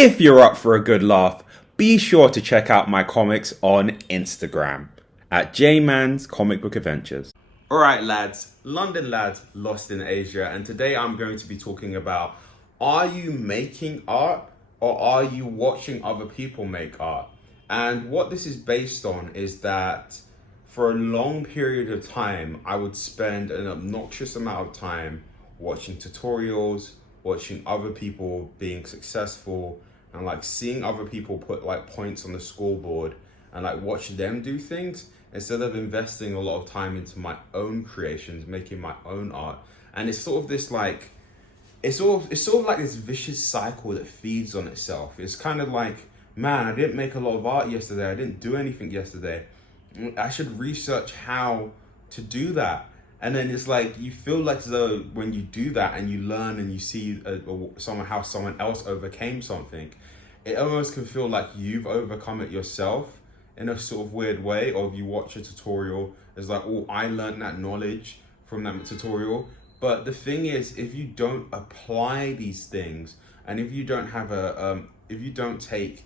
If you're up for a good laugh, be sure to check out my comics on Instagram at JMan's Comic Book Adventures. Alright lads, London lads lost in Asia, and today I'm going to be talking about, are you making art or are you watching other people make art? And what this is based on is that for a long period of time, I would spend an obnoxious amount of time watching tutorials, watching other people being successful, and like seeing other people put like points on the scoreboard and like watch them do things instead of investing a lot of time into my own creations, making my own art. And it's sort of this like, it's sort of like this vicious cycle that feeds on itself. It's kind of like, man, I didn't make a lot of art yesterday. I didn't do anything yesterday. I should research how to do that. And then it's like, you feel like as though when you do that and you learn and you see how someone else overcame something, it almost can feel like you've overcome it yourself in a sort of weird way. Or if you watch a tutorial, it's like, oh, I learned that knowledge from that tutorial. But the thing is, if you don't apply these things, and if you don't have if you don't take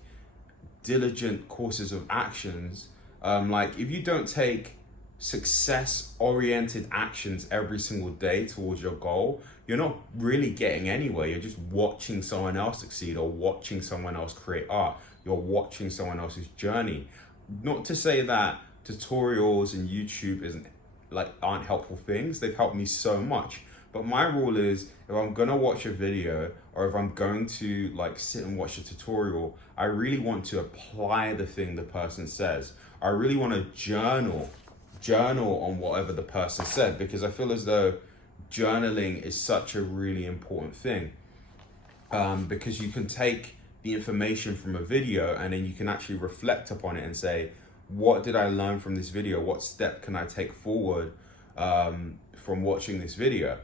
diligent courses of actions, like if you don't take success-oriented actions every single day towards your goal, you're not really getting anywhere. You're just watching someone else succeed or watching someone else create art. You're watching someone else's journey. Not to say that tutorials and YouTube aren't helpful things. They've helped me so much. But my rule is, if I'm gonna watch a video or if I'm going to like sit and watch a tutorial, I really want to apply the thing the person says. I really want to journal on whatever the person said, because I feel as though journaling is such a really important thing, because you can take the information from a video and then you can actually reflect upon it and say, what did I learn from this video? What step can I take forward from watching this video?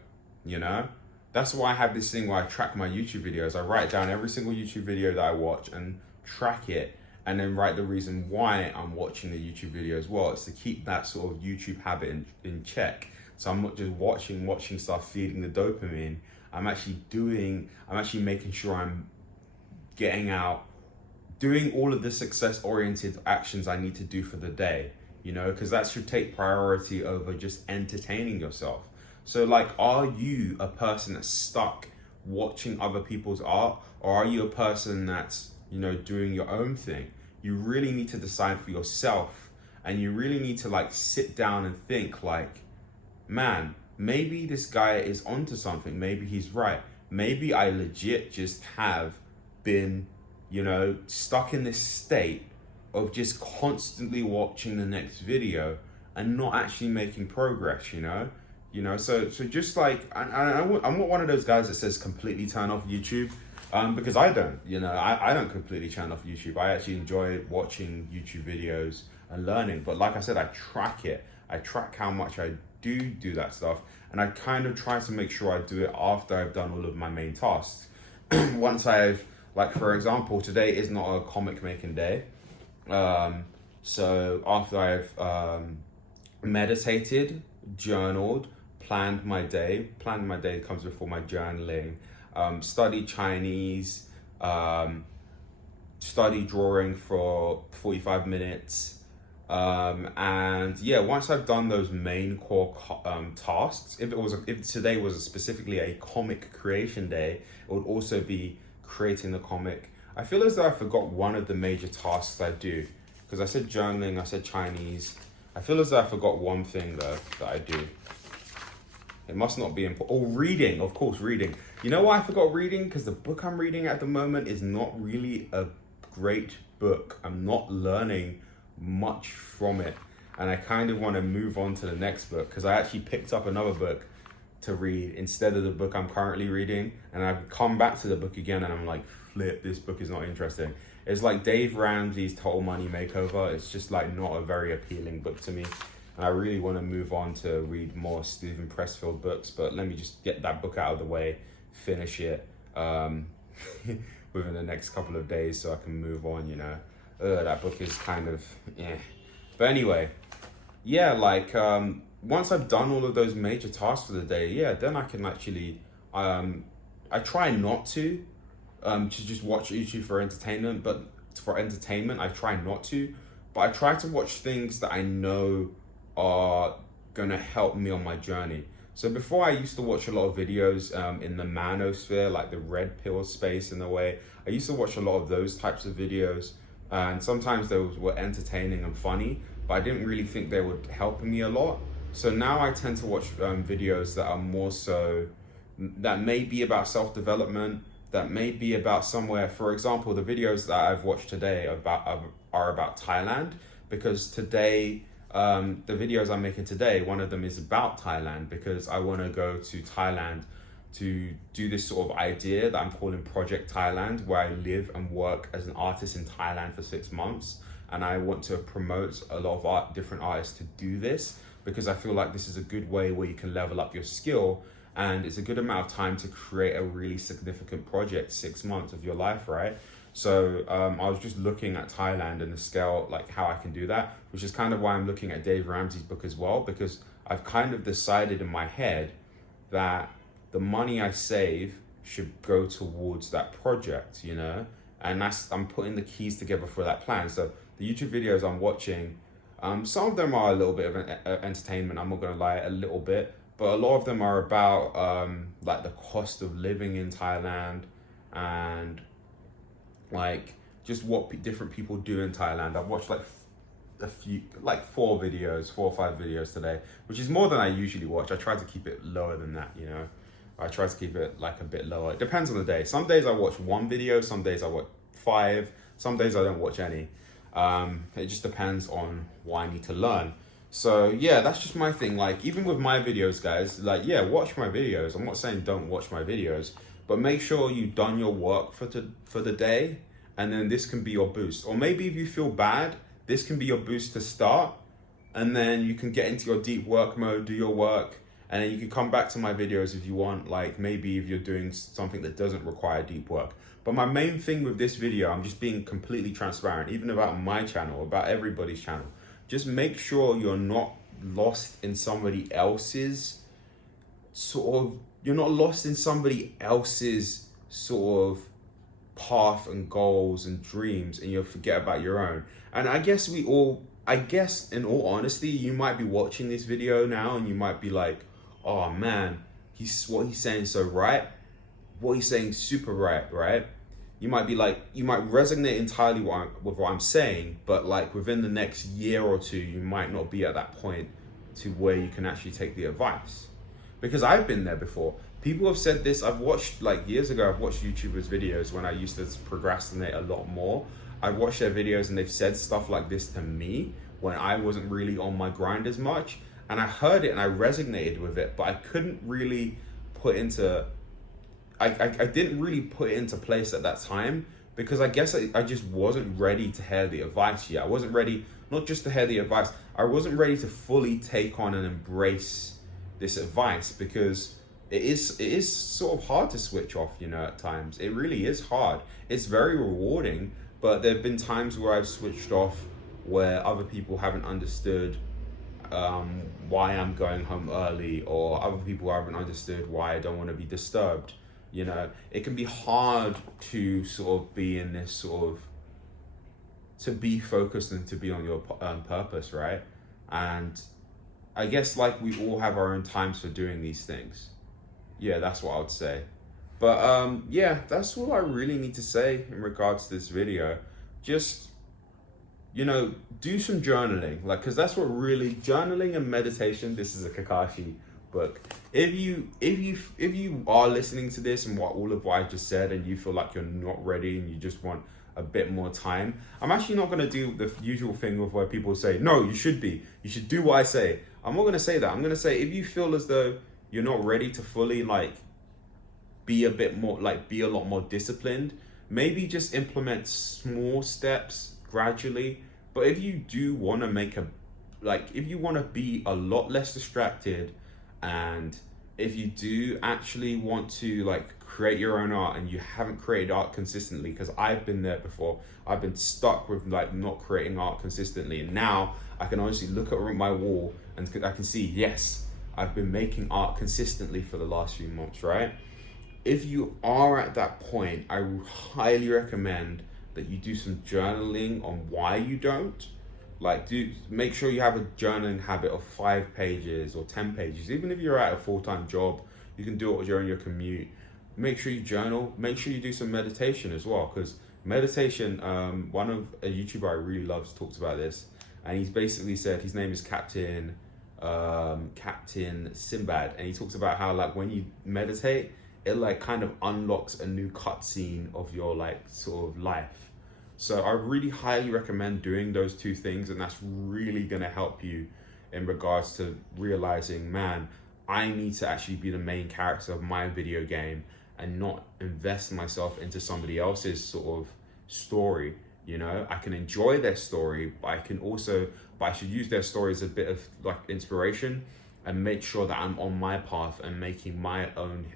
You know, that's why I have this thing where I track my YouTube videos. I write down every single YouTube video that I watch and track it, and then write the reason why I'm watching the YouTube video as well. It's to keep that sort of YouTube habit in check. So I'm not just watching stuff, feeding the dopamine. I'm actually making sure I'm getting out, doing all of the success-oriented actions I need to do for the day, you know, because that should take priority over just entertaining yourself. So like, are you a person that's stuck watching other people's art, or are you a person that's, you know, doing your own thing? You really need to decide for yourself, and you really need to like sit down and think like, man, maybe this guy is onto something. Maybe he's right. Maybe I legit just have been, you know, stuck in this state of just constantly watching the next video and not actually making progress, you know? So just like, I'm not one of those guys that says completely turn off YouTube, because I don't, I don't completely turn off YouTube. I actually enjoy watching YouTube videos and learning. But like I said, I track it. I track how much I do that stuff. And I kind of try to make sure I do it after I've done all of my main tasks. Once I've, like, for example, today is not a comic making day. So after I've meditated, journaled, planned my day comes before my journaling, studied Chinese, studied drawing for 45 minutes, and yeah, once I've done those main core tasks, if today was specifically a comic creation day, it would also be creating the comic. I feel as though I forgot one of the major tasks I do, because I said journaling, I said Chinese. I feel as though I forgot one thing though that I do. It must not be important. Oh, reading, of course, reading. You know why I forgot reading? Because the book I'm reading at the moment is not really a great book. I'm not learning much from it. And I kind of want to move on to the next book, because I actually picked up another book to read instead of the book I'm currently reading. And I've come back to the book again and I'm like, flip, this book is not interesting. It's like Dave Ramsey's Total Money Makeover. It's just like not a very appealing book to me. And I really want to move on to read more Steven Pressfield books, but let me just get that book out of the way, finish it within the next couple of days so I can move on, that book is kind of, But anyway, yeah, like, once I've done all of those major tasks for the day, then I can actually, I try not to to just watch YouTube for entertainment, I try not to. But I try to watch things that I know are gonna help me on my journey. So before, I used to watch a lot of videos in the manosphere, like the red pill space in a way. I used to watch a lot of those types of videos, and sometimes those were entertaining and funny, but I didn't really think they would help me a lot. So now I tend to watch videos that are more so, that may be about self-development, that may be about somewhere. For example, the videos that I've watched today are about Thailand, because today, the videos I'm making today, one of them is about Thailand, because I want to go to Thailand to do this sort of idea that I'm calling Project Thailand, where I live and work as an artist in Thailand for 6 months. And I want to promote a lot of different artists to do this, because I feel like this is a good way where you can level up your skill, and it's a good amount of time to create a really significant project, 6 months of your life, right? So I was just looking at Thailand and the scale, like how I can do that, which is kind of why I'm looking at Dave Ramsey's book as well, because I've kind of decided in my head that the money I save should go towards that project, you know? And I'm putting the keys together for that plan. So the YouTube videos I'm watching, some of them are a little bit of an entertainment, I'm not gonna lie, a little bit, but a lot of them are about like the cost of living in Thailand, and like just what different people do in Thailand. I've watched like like 4 or 5 videos today, which is more than I usually watch. I try to keep it lower than that, you know. I try to keep it like a bit lower. It depends on the day. Some days I watch 1 video, some days I watch 5, some days I don't watch any. It just depends on what I need to learn. So yeah, that's just my thing. Like, even with my videos, guys, like, yeah, watch my videos. I'm not saying don't watch my videos, but make sure you've done your work for the day, and then this can be your boost. Or maybe if you feel bad, this can be your boost to start, and then you can get into your deep work mode, do your work, and then you can come back to my videos if you want, like maybe if you're doing something that doesn't require deep work. But my main thing with this video, I'm just being completely transparent, even about my channel, about everybody's channel. Just make sure you're not lost in somebody else's you're not lost in somebody else's sort of path and goals and dreams, and you'll forget about your own. And I guess in all honesty, you might be watching this video now and you might be like, oh man, what he's saying so right. What he's saying super right? You might be like, you might resonate entirely with what I'm saying, but like within the next year or 2, you might not be at that point to where you can actually take the advice. Because I've been there before. People have said this. I've watched, like years ago, I've watched YouTubers' videos when I used to procrastinate a lot more. I've watched their videos and they've said stuff like this to me when I wasn't really on my grind as much. And I heard it and I resonated with it, but I couldn't really I didn't really put it into place at that time, because I guess I just wasn't ready to hear the advice yet. I wasn't ready, not just to hear the advice, I wasn't ready to fully take on and embrace this advice, because it is sort of hard to switch off, you know, at times. It really is hard. It's very rewarding, but there have been times where I've switched off where other people haven't understood why I'm going home early, or other people haven't understood why I don't want to be disturbed. You know, it can be hard to sort of be in this sort of, to be focused and to be on your purpose, right? And I guess like we all have our own times for doing these things. Yeah, that's what I would say. But yeah, that's all I really need to say in regards to this video. Just, you know, do some journaling, like, because that's what really, journaling and meditation, this is a Kakashi book. If you are listening to this and all of what I just said, and you feel like you're not ready and you just want a bit more time, I'm actually not going to do the usual thing of where people say, no, you should do what I say. I'm not going to say that. I'm going to say, if you feel as though you're not ready to fully like be a bit more, like be a lot more disciplined, maybe just implement small steps gradually. But if you do want to if you want to be a lot less distracted, and if you do actually want to like create your own art and you haven't created art consistently, because I've been there before, I've been stuck with like not creating art consistently, and now I can honestly look at my wall and I can see, yes, I've been making art consistently for the last few months, right? if you are at that point, I highly recommend that you do some journaling on why you don't. Like, make sure you have a journaling habit of 5 pages or 10 pages. Even if you're at a full-time job, you can do it during your commute. Make sure you journal. Make sure you do some meditation as well, because meditation, one of a YouTuber I really love talks about this, and he's basically said, his name is Captain Sinbad, and he talks about how, like, when you meditate, it like kind of unlocks a new cutscene of your like sort of life. So I really highly recommend doing those 2 things, and that's really gonna help you in regards to realizing, man, I need to actually be the main character of my video game and not invest myself into somebody else's sort of story. You know, I can enjoy their story, but I should use their story as a bit of like inspiration, and make sure that I'm on my path and making my own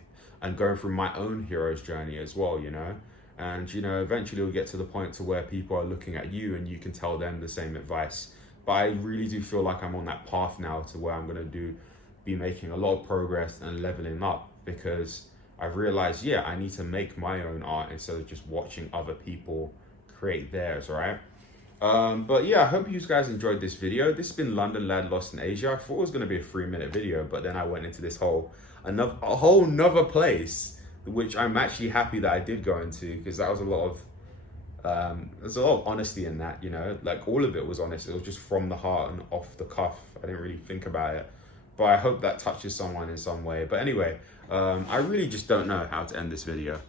and going through my own hero's journey as well, you know? And, you know, eventually we'll get to the point to where people are looking at you and you can tell them the same advice. But I really do feel like I'm on that path now to where I'm gonna be making a lot of progress and leveling up, because I've realized, yeah, I need to make my own art instead of just watching other people create theirs, right? But yeah, I hope you guys enjoyed this video. This has been London Lad Lost in Asia. I thought it was gonna be a 3-minute video, but then I went into this a whole nother place, which I'm actually happy that I did go into, because that was a lot of there's a lot of honesty in that, you know, like all of it was honest. It was just from the heart and off the cuff. I didn't really think about it, but I hope that touches someone in some way. But anyway, I really just don't know how to end this video.